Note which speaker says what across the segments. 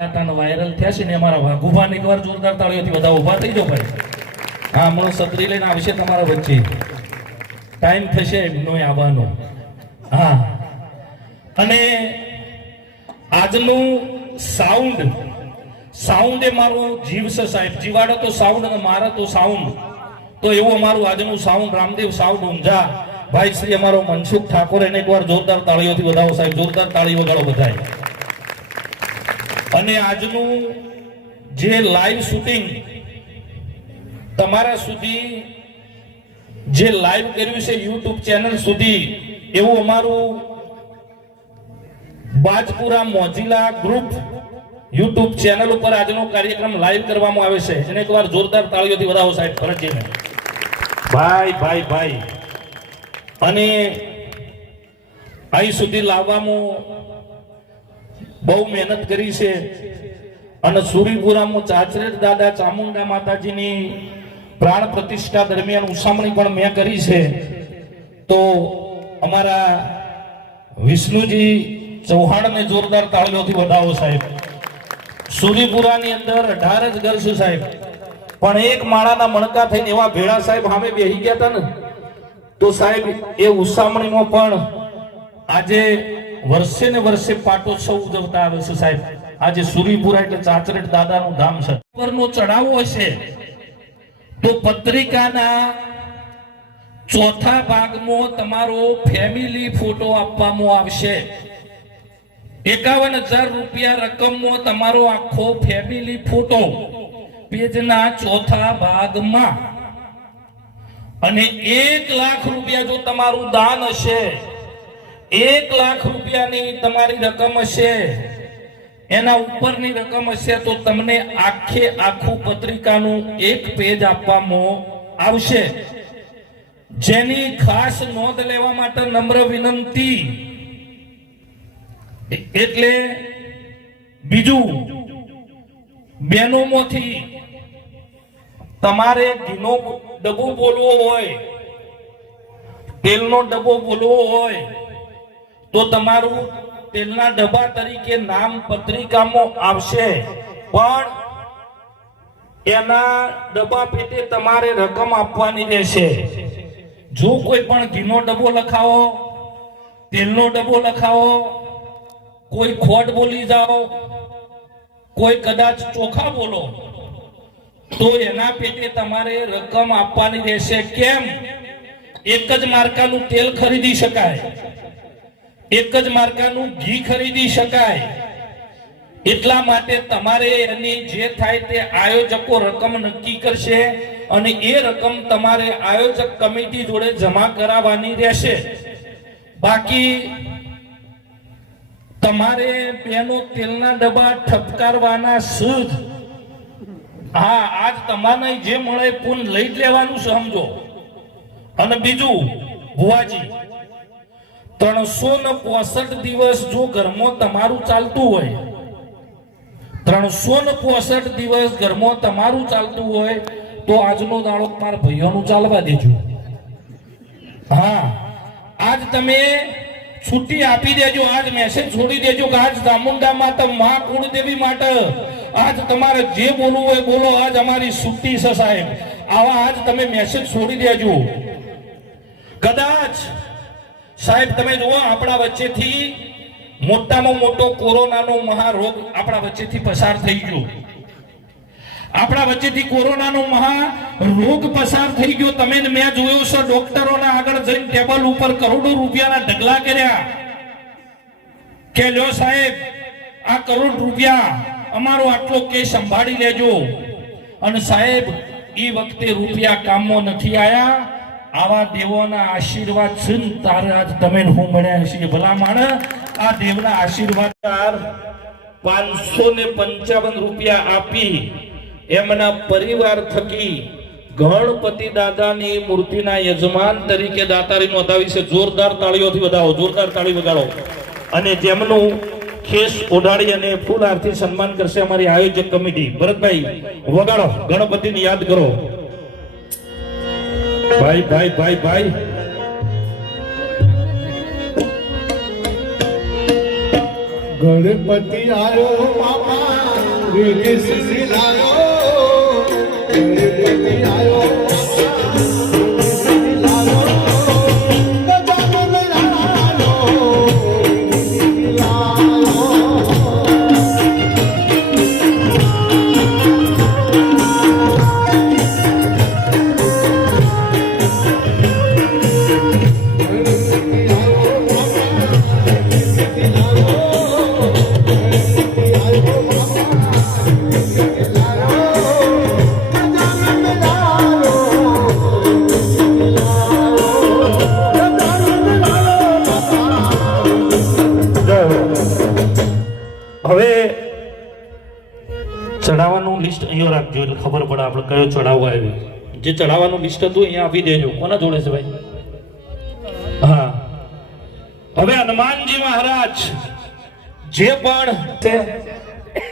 Speaker 1: ટાટાના viral થયા છે ને અમારા વાઘુભાને એકવાર જોરદાર તાળીઓથી બધા ઊભા થઈ જાઓ ભાઈ. હા હમણાં સત્રી લઈને આવશે તમારા વચ્ચે. ટાઈમ થશે એમનો આવવાનો. હા. અને આજનું સાઉન્ડ સાઉન્ડ એ મારો જીવ છે સાહેબ. જીવાડો તો સાઉન્ડ અને મારે તો સાઉન્ડ તો એવું અમારું આજનું સાઉન્ડ રામદેવ સાઉન્ડ ઊંઝા ભાઈ શ્રી અમારો મનસુખ ઠાકોર એને એકવાર જોરદાર તાળીઓથી વધાવો સાહેબ. જોરદાર તાળી વગાડો બધાય. અને આજનું જે લાઈવ શૂટિંગ તમારા સુધી જે લાઈવ કર્યું છે યુટ્યુબ ચેનલ સુધી એવું અમારું Bajpura Mojila group YouTube channel ઉપર આજનો કાર્યક્રમ લાઈવ કરવામાં આવે છે. એને એકવાર જોરદાર તાળીઓથી વધાવો સાહેબ ફરજીને. ભાઈ ભાઈ ભાઈ. અને અહીં સુધી લાવવામાં બહુ મહેનત કરી છે. અને સુરીપુરામાં ચાચરેજ દાદા ચામુંડા માતાજીની પ્રાણ પ્રતિષ્ઠા દરમિયાન ઉસામણી પણ મેં કરી છે. તો અમારા વિષ્ણુજી ચૌહાણને જોરદાર તાળીઓથી વધાવો સાહેબ. સુરીપુરાની અંદર અઢાર જ ઘર છે સાહેબ. પણ એક માળાના મણકા થઈને એવા ભેળા સાહેબ સામે બેસી ગયા હતા ને, તો સાહેબ એ ઉસામણીમાં પણ આજે વર્ષે ને વર્ષે પાટોત્સવ ઉજવતા આવે છે સાહેબ. આજે સુરીપુરા એટલે ચાચરેટ દાદાનું ધામ છે. ચડાવો હશે તો પત્રિકાના ચોથા ભાગમાં તમારો ફેમિલી ફોટો આપવામાં આવશે. એકાવન હજાર રૂપિયા રકમમાં તમારો આખો ફેમિલી ફોટો પેજના ચોથા ભાગમાં. અને એક લાખ રૂપિયા જો તમારું દાન હશે એક લાખ રૂપિયાની તમારી રકમ હશે. એના ઉપરની રકમ હશે તો તમને આખે આખું પત્રિકાનું એક પેજ આપવામાં આવશે. જેની ખાસ નોંધ લેવા માટે નમ્ર વિનંતી. એટલે બીજું બહેનોમાંથી તમારે ઘીનો ડબ્બો બોલવો હોય, તેલનો ડબ્બો બોલવો હોય તો તમારું તેલના ડબ્બા તરીકે નામ પત્રિકામાં આવશે. પણ એના ડબ્બા પેટે તમારે રકમ આપવાની રહેશે. જો કોઈ પણ ઘીનો ડબ્બો લખાવો, તેલનો ડબ્બો લખાવો, કોઈ ખોટ બોલી જાઓ, કોઈ કદાચ ચોખા બોલો, તો એના પેટે તમારે રકમ આપવાની રહેશે. કેમ? એક જ માર્કાનું તેલ ખરીદી શકાય. એક જ માર્કાનું ઘી ખરીદી શકાય. એટલા માટે તમારે એની જે થાય તે આયોજકો રકમ નક્કી કરશે અને એ રકમ તમારે આયોજક કમિટી જોડે જમા કરાવવાની રહેશે. બાકી તમારે પેનો તેલના ડબ્બા ઠપકારવાના સુધ હા, આજ તમારે જે મળે પૂન લઈ લેવાનું સમજો. અને બીજું, ભુવાજી ત્રણસો ને પોસઠ દિવસ જો ઘરમાં તમારું ચાલતું હોય ત્રણસો ને પોસઠ દિવસ ઘરમાં તમારું ચાલતું હોય, તો આજનો દાડો મારા ભાઈઓનું ચાલવા દેજો. હા, આજ તમે છુટ્ટી આપી દેજો, આજ મેસેજ છોડી દેજો કે આજ ચામુંડા માતા મા કુળદેવી માટે આજ તમારે જે બોલવું હોય બોલો, આજ અમારી છુટ્ટી છે સાહેબ. આવા આજ તમે મેસેજ છોડી દેજો. કદાચ સાહેબ, તમે જુઓ, આપણા વચ્ચેથી મોટામાં મોટો કોરોનાનો મહારોગ આપણા વચ્ચેથી પસાર થઈ ગયો. આપણા વચ્ચેથી કોરોનાનો મહા રોગ પસાર થઈ ગયો. તમે મેં જોયો છે, ડોક્ટરોના આગળ જઈને ટેબલ ઉપર કરોડો રૂપિયાના ઢગલા કર્યા. કે લ્યો સાહેબ, આ કરોડ રૂપિયા અમારો આટલો કેસ સંભાળી લેજો. અને સાહેબ એ વખતે રૂપિયા કામમાં નથી આયા. આવા દેવોના આશીર્વાદ છે ને તારે આજ તમે હું મળ્યા છીએ. ભલા માણ આ દેવના આશીર્વાદ પાંચસો ને પંચાવન રૂપિયા આપી એમના પરિવાર થકી ગણપતિ દાદાની મૂર્તિના યજમાન તરીકે દાતારી નોંધાવી છે. જોરદાર તાળીઓથી વધાવો, જોરદાર તાળી વગાડો. અને જેમનું ખેસ ઓઢાડી અને ફૂલ આરતી સન્માન કરશે અમારી આયોજક કમિટી. ભરતભાઈ, વગાડો, ગણપતિને યાદ કરો. ભાઈ ભાઈ ભાઈ ભાઈ.
Speaker 2: ગણપતિ આવ્યો બાપા લાયો ગણપતિ આયો
Speaker 1: ખબર પડે આપણે કયો ચડાવવા આવ્યો. જે ચડાવવાનું લિસ્ટ હતું, અહીંયા આપી દેજો. કોના જોડે છે ભાઈ? હા. હવે હનુમાનજી મહારાજ, જે પણ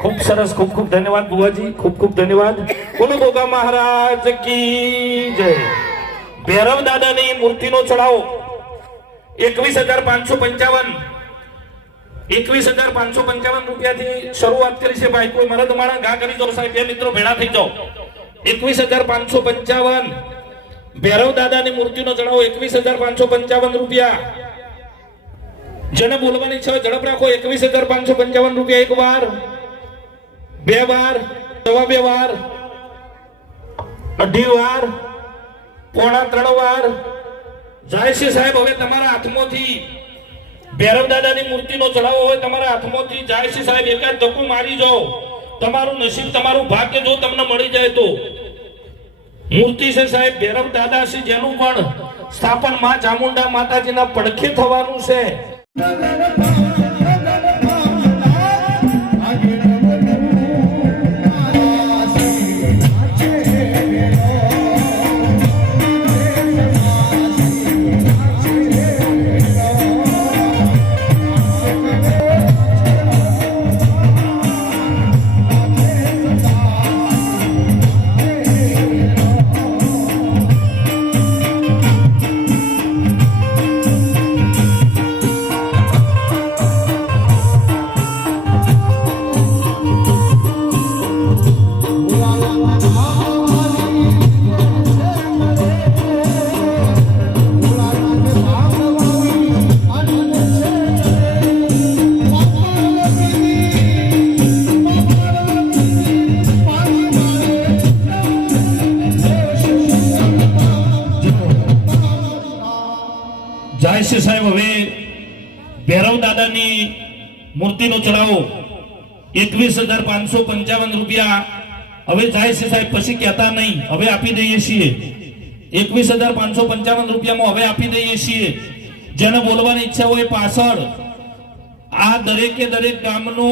Speaker 1: ખૂબ સરસ, ખૂબ ખૂબ ધન્યવાદ બુવાજી, ખૂબ ખૂબ ધન્યવાદ. બોલો ગોગા મહારાજ કી જય. ભૈરવ દાદાની મૂર્તિનો ચડાવો એકવીસ હજાર પાંચસો પંચાવન. એકવીસ હજાર પાંચસો પંચાવન રૂપિયાથી શરૂઆત કરી છે ભાઈ. કોઈ મરદ માણા ઘા કરી દો સાહેબ, બે મિત્રો ભેળા થઈ જાઓ. એકવીસ હજાર પાંચસો પંચાવન. ભૈરવ દાદાની મૂર્તિનો જણાવો, એકવીસ હજાર પાંચસો પંચાવન રૂપિયા. જેને બોલવાની હોય ઝડપ રાખો, એકવીસ હજાર પાંચસો પંચાવન રૂપિયા એક વાર, બે વાર, સવા બે વાર, અઢી વાર, પોણા ત્રણ વાર. જાય છે સાહેબ, હવે તમારા હાથમાંથી ભૈરવ દાદાની મૂર્તિનો ચડાવો હોય, તમારા હાથમાંથી જાય છે સાહેબ, એકાદ ધક્કો મારી જાઓ. તમારું નસીબ, તમારું ભાગ્ય જો તમને મળી જાય તો. મૂર્તિ છે સાહેબ, ભૈરવ દાદા છે, જેનું પણ સ્થાપનમાં ચામુંડા માતાજીના પડખે થવાનું છે. છે સાહેબ, હવે ભૈરવ દાદાની મૂર્તિનો ચડાવો એકવીસ હજાર પાંચસો પંચાવન રૂપિયા. હવે જાય છે સાહેબ, પછી કહેતા નહીં, હવે આપી દઈએ છીએ. એકવીસ હજાર પાંચસો પંચાવન રૂપિયામાં હવે આપી દઈએ છીએ. જેને બોલવાની ઈચ્છા હોય પાછળ. આ દરેકે દરેક ગામનો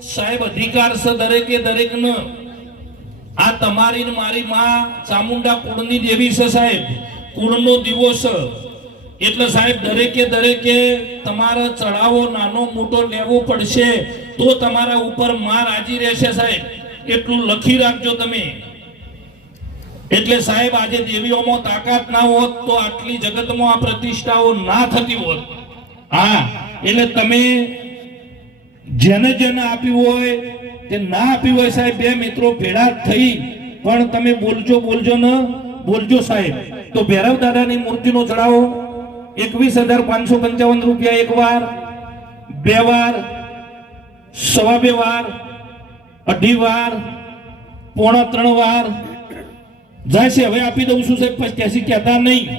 Speaker 1: સાહેબ અધિકાર છે, દરેકે દરેકનો. આ તમારી મારી માં ચામુંડા કુળની દેવી છે સાહેબ. કુળનો દિવસ એટલે સાહેબ, દરેકે દરેકે તમારા ચડાવો નાનો મોટો લેવો પડશે તો તમારા ઉપર માર આજી રહેશે સાહેબ. એટલું લખી રાખજો તમે. એટલે સાહેબ, આજે દેવીઓમાં તાકાત ના હોત તો આટલી જગતમાં આ પ્રતિષ્ઠાઓ ના થતી હોત. હા, એટલે તમે જેને જેને આપ્યું હોય, તે ના આપ્યું હોય સાહેબ, બે મિત્રો ભેળા થઈ. પણ તમે બોલજો બોલજો ન, બોલજો સાહેબ. તો ભૈરવ દાદાની મૂર્તિનો ચડાવો એકવીસ હજાર પાંચસો પંચાવન રૂપિયા એક વાર, બે વાર, સવા બે વાર, અઢી વાર, પોણા ત્રણ વાર. જાય છે, હવે આપી દઉં છું સાહેબ પચાસી કહેતા નહીં.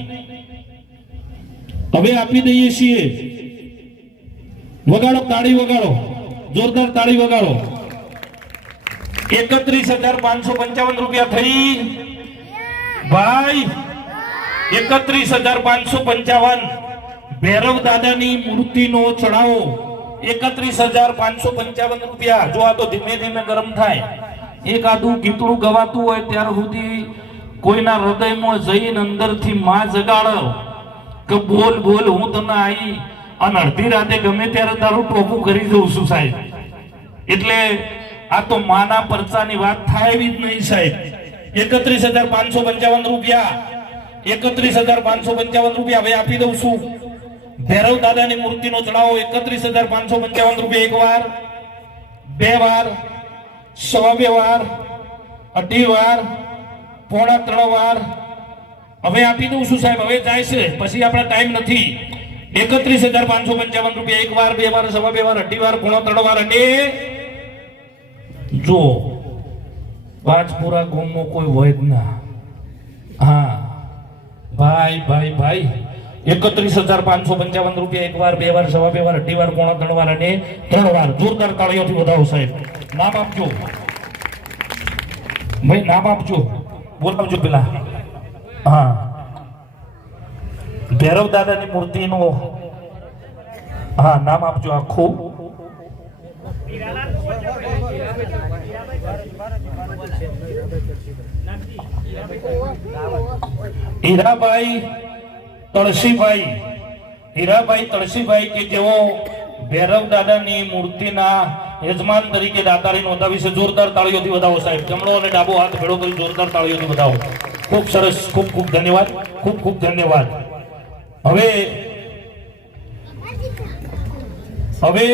Speaker 1: હવે આપી દઈએ છીએ. વગાડો, તાળી વગાડો. જોરદાર તાળી વગાડો. એકત્રીસ હજાર પાંચસો પંચાવન રૂપિયા થઈ. ભાઈ એકત્રીસ હજાર પાંચસો પંચાવન. ભૈરવ દાદાની મૂર્તિનો ચડાવો એકત્રીસ હજાર પાંચસો પંચાવન રૂપિયા. જો આ તો ધીમે ધીમે ગરમ થાય. એક આદું ગીતડું ગવાતું હોય ત્યાર સુધી કોઈના હૃદયમાં જઈને અંદરથી માં જગાડો. કે બોલ બોલ, હું તને આવી અને અડધી રાતે ગમે ત્યારે તારું ટોપું કરી દઉં છું સાહેબ. એટલે આ તો માના પરચાની વાત થાય એવી જ નહીં સાહેબ. એકત્રીસ હજાર પાંચસો પંચાવન રૂપિયા. એકત્રીસ હજાર પાંચસો પંચાવન રૂપિયા. હવે આપી દઉં છું. ભૈરવ દાદાની મૂર્તિનો ચડાવો એકત્રીસ હજાર પાંચસો પંચાવન રૂપિયા એક વાર, બે વાર, સવા બે વાર, અઢી વાર, પોણા ત્રણ વાર. હવે આપી દઉં છું સાહેબ, હવે જાય છે. પછી આપણા ટાઈમ નથી. એકત્રીસ હજાર પાંચસો પંચાવન રૂપિયા એક વાર, બે વાર, સવા બે વાર, અઢી વાર, પોણા ત્રણ વાર. અને જો પાંચપુરા ગામમાં કોઈ જ ના. હા. ભાઈ ભાઈ ભાઈ, એકત્રીસ હજાર પાંચસો પંચાવન રૂપિયા એક વાર બે વાર સવા બે વાર, અઢી વાર, પોણા ત્રણ વાર અને ત્રણ વાર. જોરદાર તાળીઓથી વધાવો સાહેબ. નામ આપજો. ભાઈ, નામ આપજો. બોલાવજો પેલા. હા. ભૈરવ દાદાની મૂર્તિનું. હા, નામ આપજો આખું. હીરાભાઈ તળસીભાઈ હીરાભાઈ તળસીભાઈ કે જેઓ ભૈરવ દાદાની મૂર્તિના યજમાન તરીકે દાતારી નોંધાવી છે. જોરદાર તાળીઓથી વધાવો સાહેબ. જમણો અને ડાબો હાથ ભેળો કરી જોરદાર તાળીઓથી વધાવો. ખૂબ સરસ, ખૂબ ખૂબ ધન્યવાદ, ખૂબ ખૂબ ધન્યવાદ. હવે હવે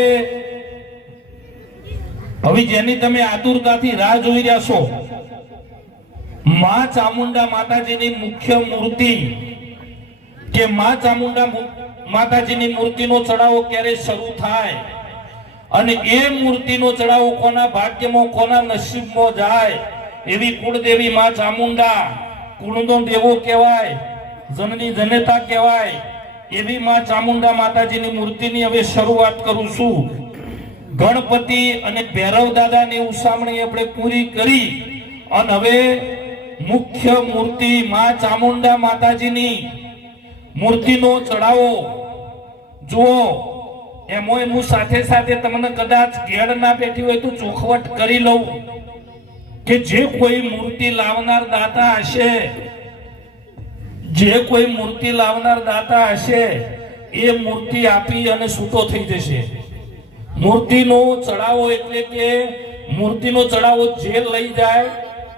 Speaker 1: હવે જેની તમે આતુરતાથી રાહ જોઈ રહ્યા છો માં ચામુંડા માતાજીની મુખ્ય મૂર્તિ કે માં ચામુંડા માતાજીની મૂર્તિનો ચડાવો ક્યારે શરૂ થાય? અને એ મૂર્તિનો ચડાવો કોના ભાગ્યમાં, કોના નસીબમાં જાય? એવી કુળદેવી માં ચામુંડા કુળનો દેવો કહેવાય, જનની જનેતા કહેવાય. એવી માં ચામુંડા માતાજીની મૂર્તિની હવે શરૂઆત કરું છું. ગણપતિ અને ભૈરવ દાદાની ઉસામણી આપણે પૂરી કરી અને હવે મુખ્ય મૂર્તિ માં ચામુંડા માતાજીની મૂર્તિનો ચડાવો જુઓ એમોય હું સાથે સાથે તમને કદાચ ઘેર ના બેઠી હોય તો ચોખવટ કરી લઉં કે જે કોઈ મૂર્તિ લાવનાર દાતા હશે, જે કોઈ મૂર્તિ લાવનાર દાતા હશે, એ મૂર્તિ આપી અને છૂટો થઈ જશે. મૂર્તિનો ચડાવો એટલે કે મૂર્તિનો ચડાવો જે લઈ જાય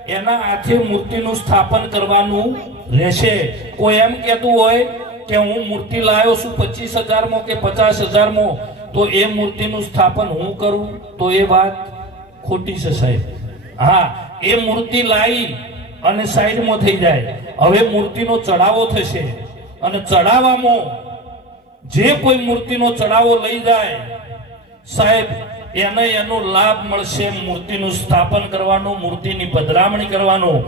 Speaker 1: એના હાથે મૂર્તિનું સ્થાપન કરવાનું રહેશે. કોઈ એમ કહેતું હોય કે હું મૂર્તિ લાવ્યો છું પચીસ હજારમાં કે પચાસ હજારમાં, તો એ મૂર્તિનું સ્થાપન હું કરું? તો એ વાત ખોટી છે સાહેબ. હા, એ મૂર્તિ લાવી અને સાઈડમાં થઈ જાય. હવે મૂર્તિનો ચડાવો થશે. અને ચડાવવામાં જે કોઈ મૂર્તિનો ચડાવો લઈ જાય, સાહેબ એને એનો લાભ મળશે મૂર્તિનું સ્થાપન કરવાનું, મૂર્તિની પધરામણી કરવાનું.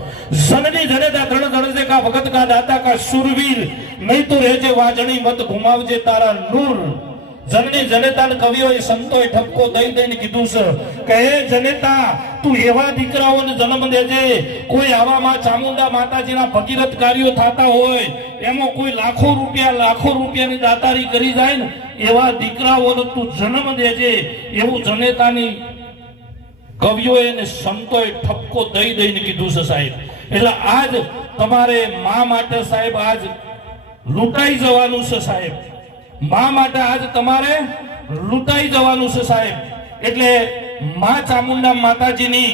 Speaker 1: જનની જનેતા ધણ ધણ કા ભગત કા દાતા કા સુરવીર નહીં તો રહેજે વાજણી મત ઘુમાવજે તારા નૂર. જનની જનેતા કવિઓએ સંતોએ ઠપકો દઈ દઈને કીધું છે કે, હે જનેતા તું એવા દીકરાઓને જન્મ દેજે કોઈ આવામાં ચામુંડા માતાજીના ભગીરથ કાર્યો થતા હોય, એમાં કોઈ લાખો રૂપિયા, લાખો રૂપિયાની દાતારી કરી જાય ને, એવા દીકરાઓને તું જન્મ દેજે એવું જનેતાની કવિઓએ અને સંતોએ ઠપકો દઈ દઈને કીધું છે સાહેબ. એટલે આજ તમારે મા માટે સાહેબ આજ લૂંટાઈ જવાનું છે સાહેબ. મા માટે આજ તમારે લૂંટાઈ જવાનું છે સાહેબ. એટલે મા ચામુંડા માતાજીની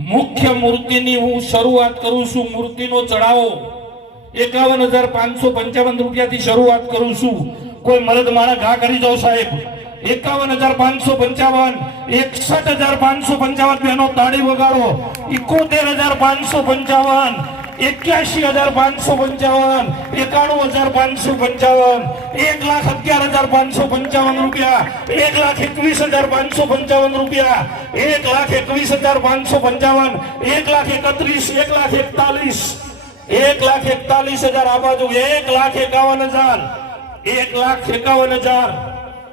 Speaker 1: મુખ્ય મૂર્તિની હું શરૂઆત કરું છું મૂર્તિનો ચડાવો એકાવન હજાર પાંચસો પંચાવન રૂપિયાથી શરૂઆત કરું છું કોઈ મરદ મારા ઘા કરી જાઓ સાહેબ એકાવન હજાર પાંચસો પંચાવન એકસઠ હજાર પાંચસો પંચાવન બેનો તાળી વગાડો એકોતેર હજાર પાંચસો પંચાવન એક્યાસી હજાર પાંચસો પંચાવન, એકાણું હજાર પાંચસો પંચાવન, એક લાખ અગિયાર હજાર પાંચસો પંચાવન રૂપિયા, એક લાખ એકવીસ હજાર પાંચસો પંચાવન રૂપિયા, એક લાખ એકવીસ હજાર પાંચસો પંચાવન, એક લાખ એકત્રીસ, એક લાખ એકતાલીસ, એક લાખ એકતાલીસ હજાર આ બાજુ, એક લાખ એકાવન હજાર, એક લાખ એકાવન હજાર.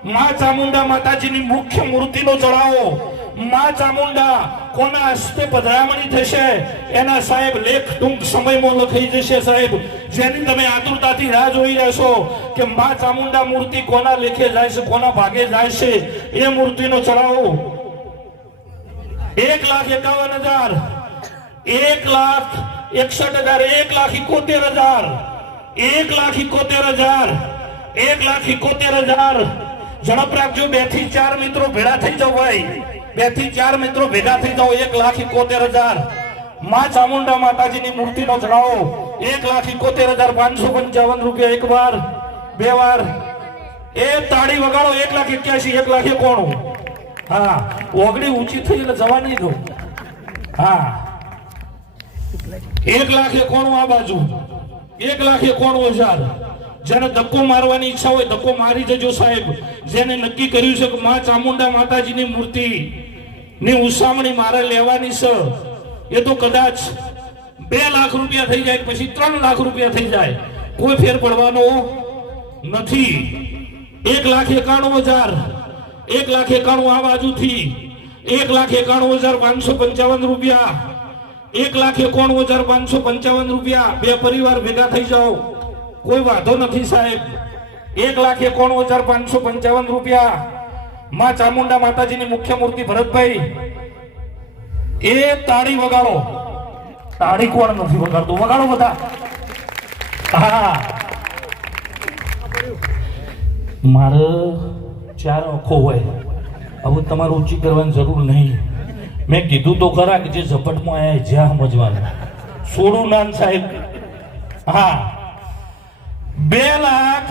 Speaker 1: મા ચામુંડા માતાજીની મુખ્ય મૂર્તિનો ચડાવો મા ચામુંડા કોના હસ્તે પધરામણી થશે? એના સાહેબ લેખ ટૂંક સમયમાં લખાઈ જશે સાહેબ. જેની તમે આતુરતાથી રાહ જોઈ રહેશો કે માં ચામુંડા મૂર્તિ કોના લેખે જાય છે, કોના ભાગે જાય છે, એ મૂર્તિનો ચડાવો એક લાખ એકાવન હજાર. એક લાખ એકસઠ હજાર. એક લાખ ઇકોતેર હજાર. એક લાખ ઇકોતેર હજાર. એક લાખ ઇકોતેર હજાર. ઝડપ રાખજો બેથી ચાર મિત્રો ભેળા થઈ જાઓ ભાઈ. બેથી ચાર મિત્રો ભેગા થઈ જાઓ, એક લાખ ઇકોતેર હજાર. માં ચામુંડા માતાજીની મૂર્તિનો જણાવો. એક લાખ ઇકોતેર હજાર પાંચસો પંચાવન રૂપિયા એક વાર, બે વાર. એ તાળી વગાડો, એક લાખ એક્યાસી, એક લાખ એકોણું. હા ઓગણી ઊંચી થઈ એટલે જવા નહીં દો હા. એક લાખ એકોણું આ બાજુ. એક લાખ એકોણું હજાર. જેને ધક્કો મારવાની ઈચ્છા હોય ધક્કો મારી જજો સાહેબ. જેને નક્કી કર્યું છે કે મા ચામુંડા માતાજીની મૂર્તિ. ની ઉસામણી મારે લેવાની છે. એ તો કદાચ બે લાખ રૂપિયા થઈ જાય પછી ત્રણ લાખ રૂપિયા થઈ જાય. કોઈ ફેર પડવાનો નથી. એક લાખ એકાણું હજાર. એક લાખ એકાણું આ બાજુથી. એક લાખ એકાણું હજાર પાંચસો પંચાવન રૂપિયા. એક લાખ એકાણું હજાર પાંચસો પંચાવન રૂપિયા. બે પરિવાર ભેગા થઈ જાઓ. કોઈ વાંધો નથી સાહેબ. એક લાખ એકાણું હજાર પાંચસો પંચાવન રૂપિયા. માં ચામુંડા માતાજીની મુખ્ય મૂર્તિ ભરતભાઈ. એ તાળી વગાડો. તાળી કોણ નથી વગાડતું? વગાડો બધા. હા. મારે ચાર આંખો હોય. હવે તમારે ઊંચી કરવાની જરૂર નહીં. મેં કીધું તો ખરા કે જે ઝપટમાં આવ્યા જ્યાં સમજવાનું. સોડું નાન સાહેબ. હા. બે લાખ.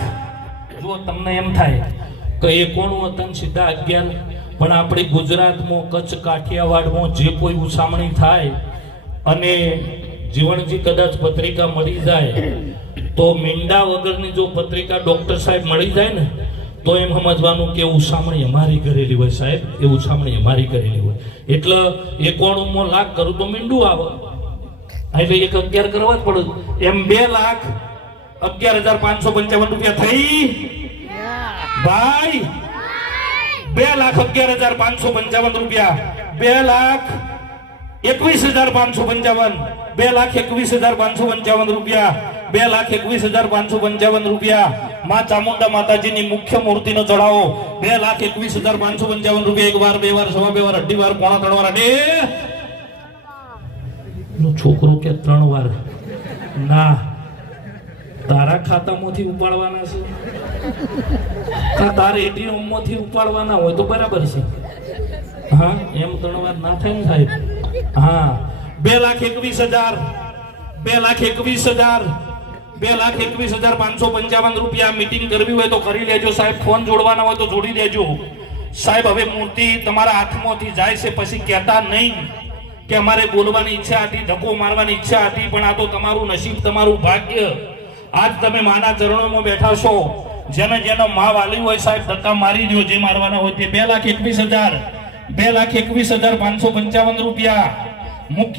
Speaker 1: જો તમને એમ થાય. કે એ કોણ વતન? સીધા અગિયાર પણ આપણી ગુજરાતમાં કચ્છ, કાઠિયાવાડમાં જે કોઈ ઉસામણી થાય અને જીવનજી કદાચ પત્રિકા મળી જાય, તો મીંડા વગરની જો પત્રિકા ડોક્ટર સાહેબ મળી જાય ને, તો એમ સમજવાનું કે ઉસામણી અમારી કરેલી હોય સાહેબ, એ ઉસામણી અમારી કરેલી હોય. એટલે એકોણું લાખ કરું તો મીંડું આવે. એટલે એક અગિયાર કરવા જ પડે. એમ બે લાખ અગિયાર હજાર પાંચસો પંચાવન રૂપિયા થઈ ભાઈ, બે લાખ અગિયાર હજાર પાંચસો પંચાવન રૂપિયા. બે લાખ એકવીસ હજાર પાંચસો પંચાવન. બે લાખ એકવીસ હજાર પાંચસો પંચાવન રૂપિયા. બે લાખ એકવીસ હજાર પાંચસો પંચાવન રૂપિયા. માં ચામુંડા માતાજીની મુખ્ય મૂર્તિનો ચઢાવો. બે લાખ એકવીસ હજાર પાંચસો પંચાવન રૂપિયા. એક વાર, બે વાર, સવા બે વાર અઢી વાર, પોણા ત્રણ વાર, અને છોકરો કે ત્રણ વાર. ના. તારા ખાતામાંથી ઉપાડવાના છે? તારે એટીએમમાંથી ઉપાડવાના હોય તો બરાબર છે. હા, એમ ત્રણ વાર ના થાય ને સાહેબ? હા. બે લાખ એકવીસ હજાર. બે લાખ એકવીસ હજાર. બે લાખ એકવીસ હજાર પાંચસો પંચાવન રૂપિયા મીટિંગ કરવી હોય તો કરી લેજો સાહેબ. ફોન જોડવાના હોય તો જોડી દેજો. સાહેબ, હવે મૂર્તિ તમારા હાથમાંથી જાય છે, પછી કહેતા નહીં કે અમારે બોલવાની ઈચ્છા હતી, ધક્કો મારવાની ઈચ્છા હતી, પણ આ તો તમારું નસીબ, તમારું ભાગ્ય. આજ તમે માના ચરણોમાં બેઠા છો. જેને જેનો મા વાલી હોય સાહેબ, ધક્કા મારી દો જે મારવાના હોય તે. બે લાખ એકવીસ હજાર, બે લાખ એકવીસ હજાર પાંચસો પંચાવન રૂપિયા. મુખ્ય